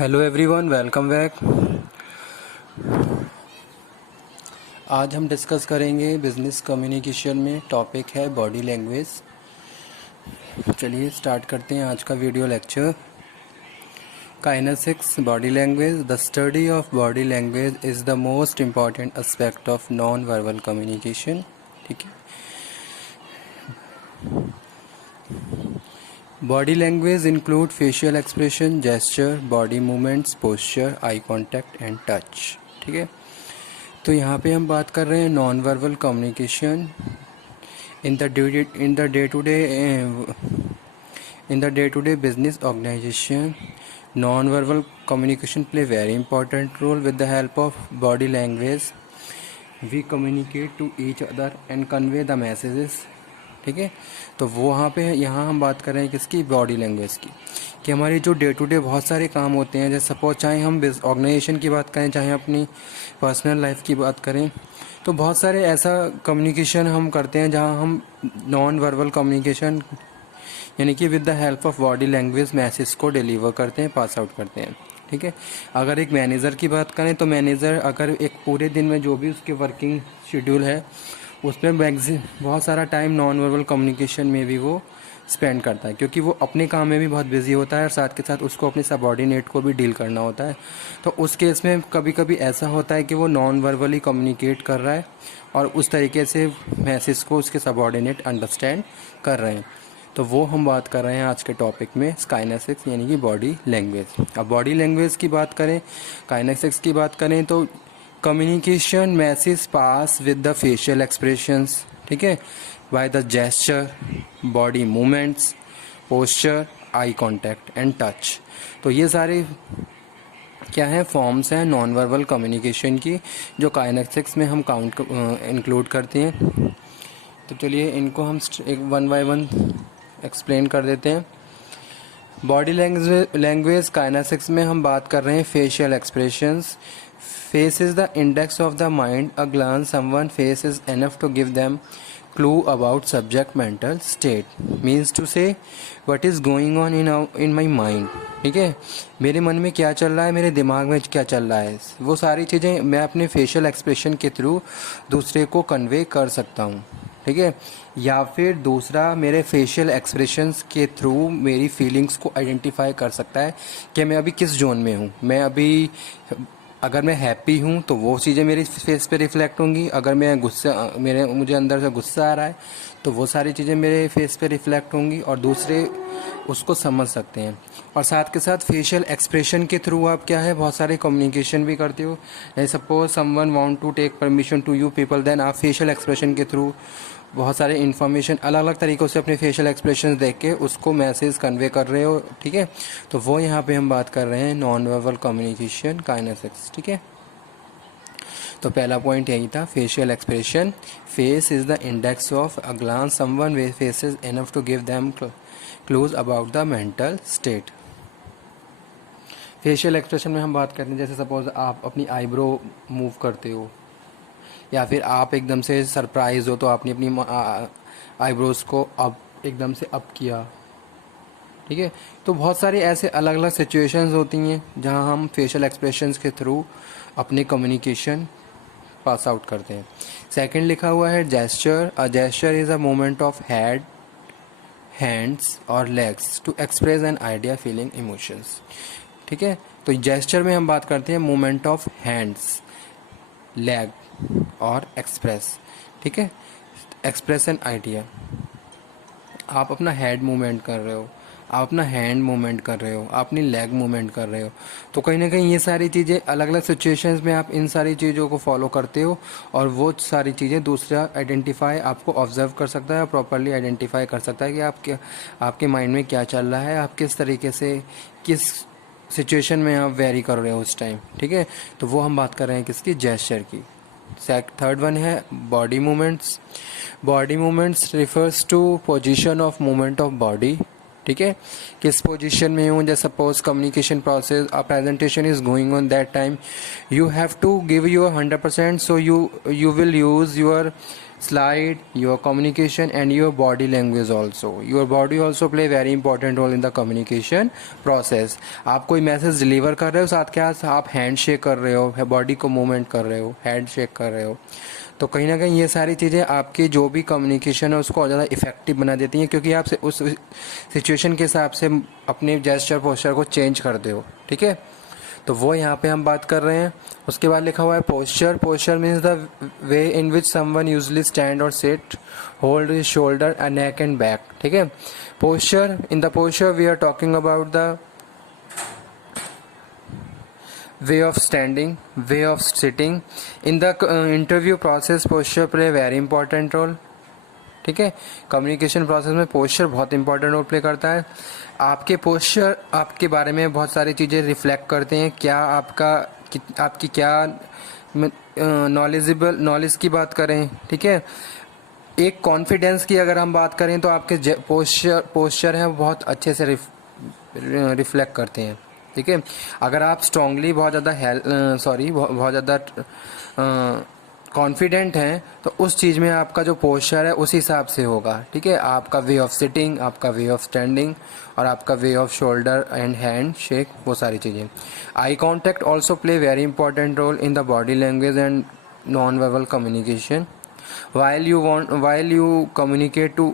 Hello everyone, welcome back. आज हम discuss करेंगे बिजनेस कम्युनिकेशन में। टॉपिक है बॉडी लैंग्वेज। चलिए स्टार्ट करते हैं आज का video lecture. Kinesics body language. The study of body language is the most important aspect of non verbal communication. ठीक है। Body language include facial expression, gesture, body movements, posture, eye contact and touch. ठीक है। तो यहाँ पे हम बात कर रहे हैं non verbal communication in the day to day business organisation. Non verbal communication play very important role with the help of body language we communicate to each other and convey the messages. ठीक है। तो वो यहाँ हम बात कर रहे हैं किसकी, बॉडी लैंग्वेज की, कि हमारे जो डे टू डे बहुत सारे काम होते हैं, जैसे सपोज चाहे हम ऑर्गेनाइजेशन की बात करें, चाहे अपनी पर्सनल लाइफ की बात करें, तो बहुत सारे ऐसा कम्युनिकेशन हम करते हैं जहाँ हम नॉन वर्बल कम्युनिकेशन यानी कि with the help of body language message को डिलीवर करते हैं, पास आउट करते हैं। ठीक है। अगर एक मैनेजर की बात करें तो मैनेजर अगर एक पूरे दिन में जो भी उसके वर्किंग शेड्यूल है उसमें बहुत सारा टाइम नॉन वर्बल कम्युनिकेशन में भी वो स्पेंड करता है, क्योंकि वो अपने काम में भी बहुत बिजी होता है और साथ के साथ उसको अपने सबॉर्डिनेट को भी डील करना होता है। तो उस केस में कभी कभी ऐसा होता है कि वो नॉन वर्बली कम्युनिकेट कर रहा है और उस तरीके से मैसेज को उसके सबॉर्डिनेट अंडरस्टैंड कर रहे हैं। तो वो हम बात कर रहे हैं आज के टॉपिक में, काइनेसिक्स यानी कि बॉडी लैंग्वेज। अब बॉडी लैंग्वेज की बात करें, काइनेसिक्स की बात करें तो communication message pass with the facial expressions. ठीक है। By the gesture, body movements, posture, eye contact and touch. तो ये सारे क्या है, फॉर्म्स हैं नॉन वर्बल कम्युनिकेशन की, जो काइनेसिक्स में हम इंक्लूड करते हैं। तो चलिए इनको हम एक वन बाय वन एक्सप्लेन कर देते हैं। बॉडी लैंग्वेज काइनेसिक्स में हम बात कर रहे हैं facial expressions. Face is the index of the mind. A glance someone face is enough to give them clue about subject mental state, means to say what is going on in my mind। ठीक है। मेरे मन में क्या चल रहा है, मेरे दिमाग में क्या चल रहा है, वो सारी चीज़ें मैं अपने फेशियल एक्सप्रेशन के थ्रू दूसरे को कन्वे कर सकता हूँ। ठीक है। या फिर दूसरा मेरे फेशियल एक्सप्रेशंस के थ्रू मेरी फीलिंग्स को आइडेंटिफाई कर सकता है कि मैं अभी किस जोन में हूँ। मैं अभी अगर मैं हैप्पी हूँ तो वो चीज़ें मेरी फेस पे रिफ्लेक्ट होंगी। अगर मैं मुझे अंदर से गुस्सा आ रहा है तो वो सारी चीज़ें मेरे फेस पे रिफ्लेक्ट होंगी और दूसरे उसको समझ सकते हैं। और साथ के साथ फेशियल एक्सप्रेशन के थ्रू आप क्या है, बहुत सारे कम्युनिकेशन भी करते हो। Suppose someone want to take permission to you people, then आप फेशियल एक्सप्रेशन के थ्रू बहुत सारे इन्फॉर्मेशन अलग अलग तरीक़ों से अपने फेशियल एक्सप्रेशंस देख के उसको मैसेज कन्वे कर रहे हो। ठीक है। तो वो यहाँ पे हम बात कर रहे हैं नॉन वर्बल कम्युनिकेशन काइनेसिक्स। ठीक है। तो पहला पॉइंट यही था, facial expression. Face is the index of a glance someone way face is enough to give them clues about the mental state. Facial expression में हम बात करते हैं, जैसे सपोज आप अपनी आईब्रो मूव करते हो या फिर आप एकदम से सरप्राइज हो तो आपने अपनी आईब्रोज को अप एकदम से अप किया। ठीक है। तो बहुत सारे ऐसे अलग अलग सिचुएशंस होती हैं जहां हम फेशियल एक्सप्रेशंस के थ्रू अपने कम्युनिकेशन पास आउट करते हैं। सेकंड लिखा हुआ है gesture. A gesture is a movement of head, hands और legs to express an idea, feeling, emotions. ठीक है। तो जेस्चर में हम बात करते हैं मूवमेंट ऑफ हैंड्स, लेग और एक्सप्रेस। ठीक है। एक्सप्रेस एन आइडिया, आप अपना हेड मूवमेंट कर रहे हो, आप अपना हैंड मूवमेंट कर रहे हो, आप अपनी लेग मूवमेंट कर रहे हो। तो कहीं ना कहीं ये सारी चीज़ें अलग अलग सिचुएशंस में आप इन सारी चीज़ों को फॉलो करते हो और वो सारी चीज़ें दूसरा आइडेंटिफाई आपको ऑब्जर्व कर सकता है और प्रॉपरली आइडेंटिफाई कर सकता है कि आपके माइंड में क्या चल रहा है, आप किस तरीके से किस सिचुएशन में आप वेरी कर रहे हो उस टाइम। ठीक है। तो वो हम बात कर रहे हैं किसकी, जेस्चर की। थर्ड वन है body movements. Body movements refers to position of movement of body. ठीक है। किस पोजीशन में हूँ, जैसे suppose communication process, a presentation is going on, that time you have to give your 100%, so you will use your slide, your communication and your body language also. Your body also play very important role in the communication process. आप कोई message deliver कर रहे हो, साथ के साथ आप hand shake कर रहे हो, बॉडी को मूवमेंट कर रहे हो, हैंड शेक कर रहे हो, तो कहीं ना कहीं ये सारी चीज़ें आपकी जो भी कम्युनिकेशन है उसको और ज़्यादा इफेक्टिव बना देती हैं, क्योंकि आप उस सिचुएशन के हिसाब से अपने जेस्चर पोस्चर को चेंज करते हो. ठीक है, तो वो यहाँ पे हम बात कर रहे हैं. उसके बाद लिखा हुआ है posture. Posture means the way in which someone usually stand और sit, hold his shoulder and neck and back. ठीक है, posture. In the posture we are talking about the way of standing, way of sitting. In the interview process posture play very important role. ठीक है, communication process में posture बहुत important role play करता है. आपके posture आपके बारे में बहुत सारी चीज़ें रिफ्लेक्ट करते हैं. क्या आपकी क्या नॉलेज की बात करें, ठीक है, एक कॉन्फिडेंस की अगर हम बात करें तो आपके पोस्चर है बहुत अच्छे से रिफ्लेक्ट करते हैं. ठीक है, अगर आप स्ट्रांगली बहुत ज़्यादा कॉन्फिडेंट हैं तो उस चीज़ में आपका जो पोस्चर है उस हिसाब से होगा. ठीक है, आपका वे ऑफ सिटिंग, आपका वे ऑफ स्टैंडिंग और आपका way of shoulder and hand shake, वो सारी चीज़ें. Eye contact also play very important role in the body language and non verbal communication. While you communicate to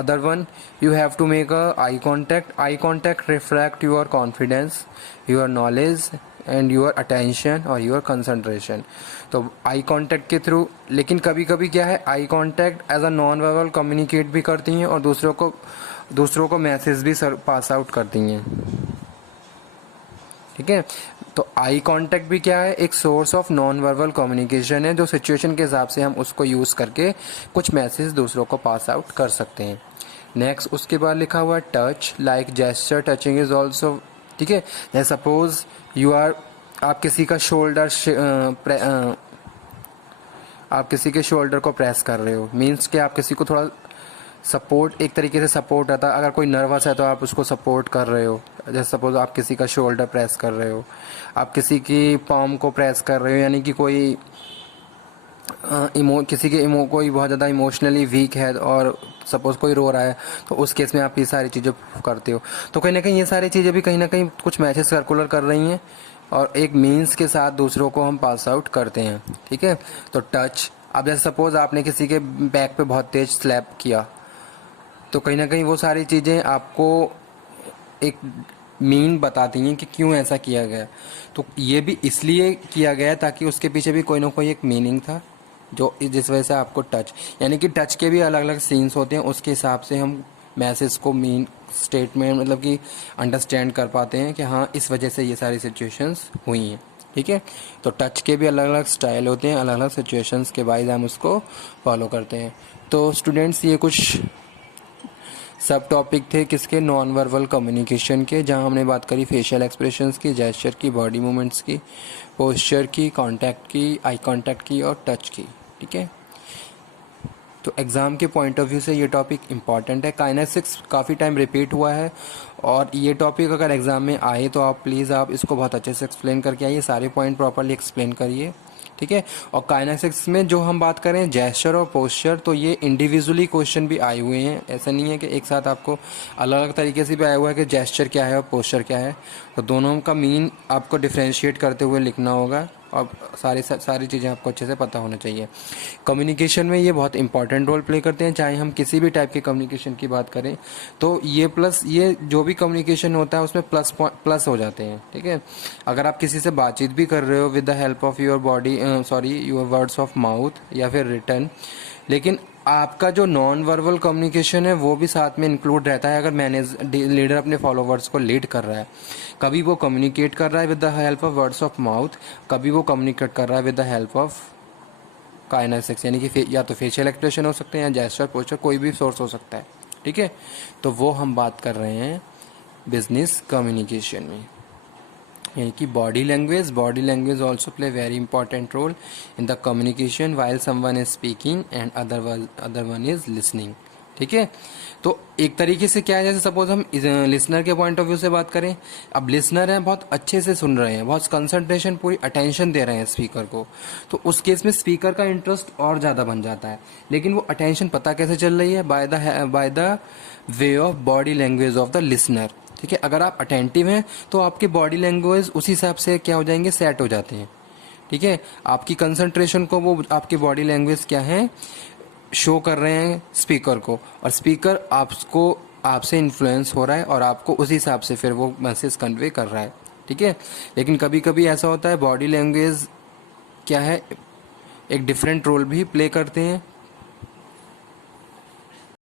other one, you have to make a eye contact. Eye contact reflect your confidence, your knowledge and your attention or your concentration. तो eye contact के through, लेकिन कभी कभी क्या है, eye contact as a non verbal communicate भी करती हैं और दूसरों को मैसेज भी पास आउट करती हैं. ठीक है, तो आई कांटेक्ट भी क्या है, एक source of non verbal communication है, जो सिचुएशन के हिसाब से हम उसको यूज़ करके कुछ मैसेज दूसरों को पास आउट कर सकते हैं. नेक्स्ट उसके बाद लिखा हुआ है touch, like gesture touching is also. ठीक है, जैसे सपोज आप किसी का आप किसी के शोल्डर को प्रेस कर रहे हो, मीन्स कि आप किसी को थोड़ा सपोर्ट, एक तरीके से सपोर्ट आता है. अगर कोई नर्वस है तो आप उसको सपोर्ट कर रहे हो. जैसे सपोज आप किसी का शोल्डर प्रेस कर रहे हो, आप किसी की पाम को प्रेस कर रहे हो, यानी कि कोई कोई बहुत ज़्यादा इमोशनली वीक है और सपोज कोई रो रहा है, तो उस केस में आप ये सारी चीज़ें करते हो. तो कहीं ना कहीं ये सारी चीज़ें भी कहीं ना कहीं कुछ मैसेज सर्कुलर कर रही हैं और एक मीन्स के साथ दूसरों को हम पास आउट करते हैं. ठीक है, तो टच. अब जैसे सपोज आपने किसी के बैक पे बहुत तेज स्लैप किया, तो कहीं ना कहीं वो सारी चीज़ें आपको एक मीन बताती हैं कि क्यों ऐसा किया गया. तो ये भी इसलिए किया गया ताकि उसके पीछे भी कोई ना कोई एक मीनिंग था, जो जिस वजह से आपको टच, यानी कि टच के भी अलग अलग सीन्स होते हैं, उसके हिसाब से हम मैसेज को मीन स्टेटमेंट मतलब कि अंडरस्टैंड कर पाते हैं कि हाँ इस वजह से ये सारी सिचुएशंस हुई हैं. ठीक है, तो टच के भी अलग अलग स्टाइल होते हैं, अलग अलग सिचुएशंस के वाइज हम उसको फॉलो करते हैं. तो स्टूडेंट्स ये कुछ सब टॉपिक थे किसके, नॉन वर्बल कम्युनिकेशन के, जहां हमने बात करी फेशियल एक्सप्रेशंस की, जेस्चर की, बॉडी मूवमेंट्स की, पोस्चर की, कांटेक्ट की, आई कांटेक्ट की और टच की. ठीक है, तो एग्ज़ाम के पॉइंट ऑफ व्यू से ये टॉपिक इंपॉर्टेंट है. काइनेसिक्स काफ़ी टाइम रिपीट हुआ है और ये टॉपिक अगर एग्ज़ाम में आए तो आप प्लीज़ आप इसको बहुत अच्छे से एक्सप्लेन करके आइए, सारे पॉइंट प्रॉपरली एक्सप्लेन करिए. ठीक है, और काइनेसिक्स में जो हम बात करें जेस्चर और पोस्चर, तो ये इंडिविजुअली क्वेश्चन भी आए हुए हैं. ऐसा नहीं है कि एक साथ आपको अलग अलग तरीके से भी आया हुआ है कि जेस्चर क्या है और पोस्चर क्या है. तो दोनों का मीन आपको डिफ्रेंशिएट करते हुए लिखना होगा और सारी चीज़ें आपको अच्छे से पता होना चाहिए. कम्युनिकेशन में ये बहुत इंपॉर्टेंट रोल प्ले करते हैं, चाहे हम किसी भी टाइप के कम्युनिकेशन की बात करें. तो ये जो भी कम्युनिकेशन होता है उसमें प्लस हो जाते हैं. ठीक है, अगर आप किसी से बातचीत भी कर रहे हो with the help of your words of mouth या फिर रिटर्न, लेकिन आपका जो नॉन वर्बल कम्युनिकेशन है वो भी साथ में इंक्लूड रहता है. अगर लीडर अपने फॉलोवर्स को लीड कर रहा है, कभी वो कम्युनिकेट कर रहा है with the help of words of mouth, कभी वो कम्युनिकेट कर रहा है with the help of kinesics, यानी कि या तो फेशियल एक्सप्रेशन हो सकते हैं या जेस्चर, पोस्चर, कोई भी सोर्स हो सकता है. ठीक है, तो वो हम बात कर रहे हैं बिजनेस कम्युनिकेशन में, यानी कि body language also play very important role in the communication while someone is speaking and other one is listening. ठीक है। तो एक तरीके से क्या है, जैसे सपोज हम लिसनर के पॉइंट ऑफ व्यू से बात करें, अब लिसनर है बहुत अच्छे से सुन रहे हैं, बहुत कंसंट्रेशन पूरी अटेंशन दे रहे हैं स्पीकर को, तो उस केस में स्पीकर का इंटरेस्ट और ज़्यादा बन जाता है। लेकिन वो अटेंशन पता कैसे चल रही है, by the way of body language of the listener. ठीक है, अगर आप अटेंटिव हैं तो आपकी बॉडी लैंग्वेज उस हिसाब से क्या हो जाएंगे, सेट हो जाते हैं। ठीक है, आपकी कंसंट्रेशन को वो आपकी बॉडी लैंग्वेज क्या है, शो कर रहे हैं स्पीकर को, और स्पीकर आपको आपसे इन्फ्लुएंस हो रहा है और आपको उस हिसाब से फिर वो मैसेज कन्वे कर रहा है। ठीक है, लेकिन कभी कभी ऐसा होता है बॉडी लैंग्वेज क्या है, एक डिफरेंट रोल भी प्ले करते हैं।